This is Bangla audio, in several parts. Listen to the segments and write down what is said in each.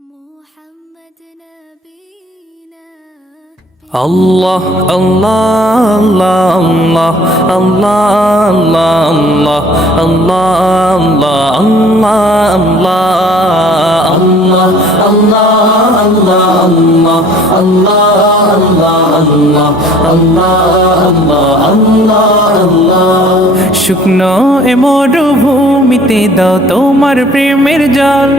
محمد نبينا الله الله الله الله الله الله الله الله الله الله الله الله শুকনো এ মরুভূমিতে দাও তোমার প্রেমের জল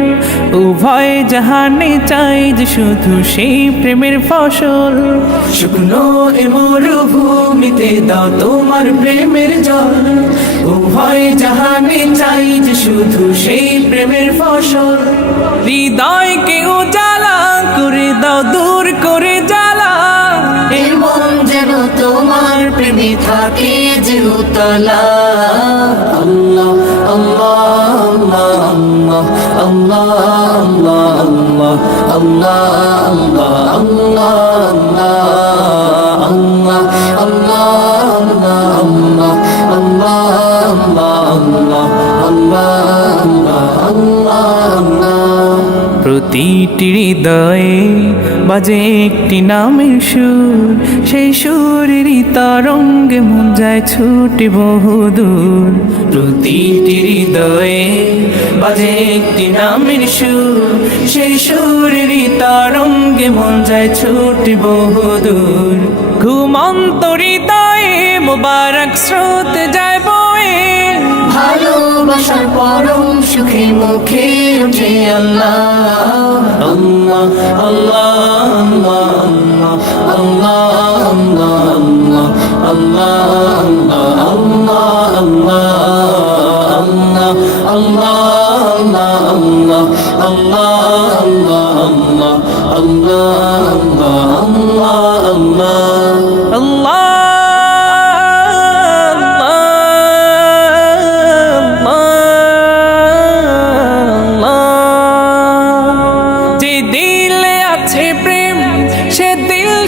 উভয় জাহানে চাই যে শুধু সেই প্রেমের ফসল শুকনো এ মরুভূমিতে দাও তোমার প্রেমের জল উভয় জাহানে চাই যে শুধু সেই প্রেমের ফসল হৃদয়কে উজালা করে দাও দূর করে জ্বালা এই মন যেন তোমার প্রেমে থাকে যে উতলা আল্লাহ আল্লাহ আল্লাহ আল্লাহ আল্লাহ আল্লাহ আল্লাহ আল্লাহ প্রতিটি হৃদয়ে বাজে একটি নামের সুর সেই সুরেরই তরঙ্গে মন যায় ছুটে বহুদূর প্রতিটি হৃদয়ে বাজে একটি নামের সুর সেই সুরেরই তরঙ্গে মন যায় ছুটে বহুদূর ঘুমন্ত হৃদয়ে মোবারক স্রোত যায় বয়ে ভালোবাসার পরম সুখে মুখে উঠে আল্লাহ আল্লাহ আল্লাহ আল্লাহ আল্লাহ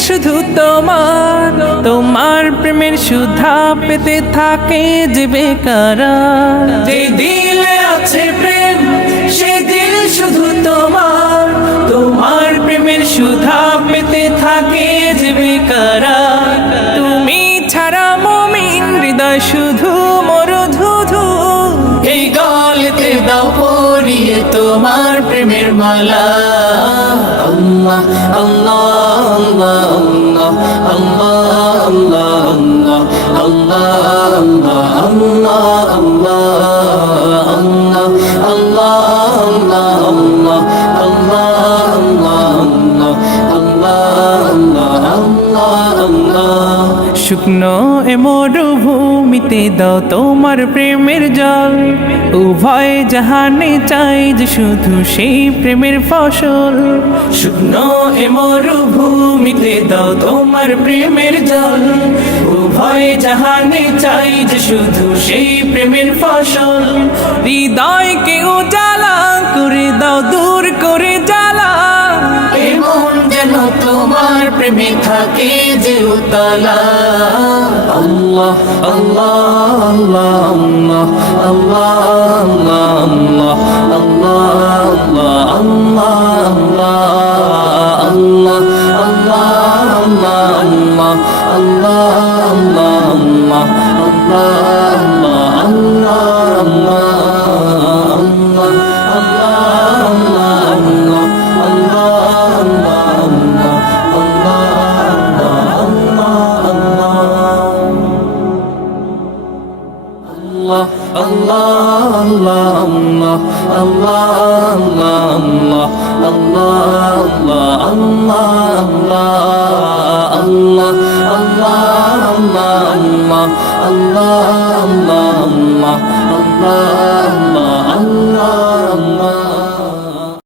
শুধু তোমার তোমার প্রেমের সুধা পেতে থাকে যে বেকারার যে দিলে আছে প্রেম সে দিল শুধু তোমার তোমার প্রেমের সুধা পেতে থাকে যে বেকারার তুমি ছাড়া মুমিন হৃদয় শুধু মরুধুধু এই গলেতে দাও পরিয়ে তোমার প্রেমের মালা আল্লাহ আল্লাহ শুকনো এ মরুভূমিতে দাও তোমার প্রেমের জল উভয় জাহানে চাই যে শুধু সেই প্রেমের ফসল শুকনো এ মরুভূমিতে দাও তোমার প্রেমের জল উভয় জাহানে চাই যে শুধু সেই প্রেমের ফসল হৃদয়কে উজালা করে দাও দূর করে জ্বালা এমন যেন তোমার প্রেমে থাকে যে উতলা আল্লাহ আল্লাহ আল্লাহ আল্লাহ আল্লাহ Allah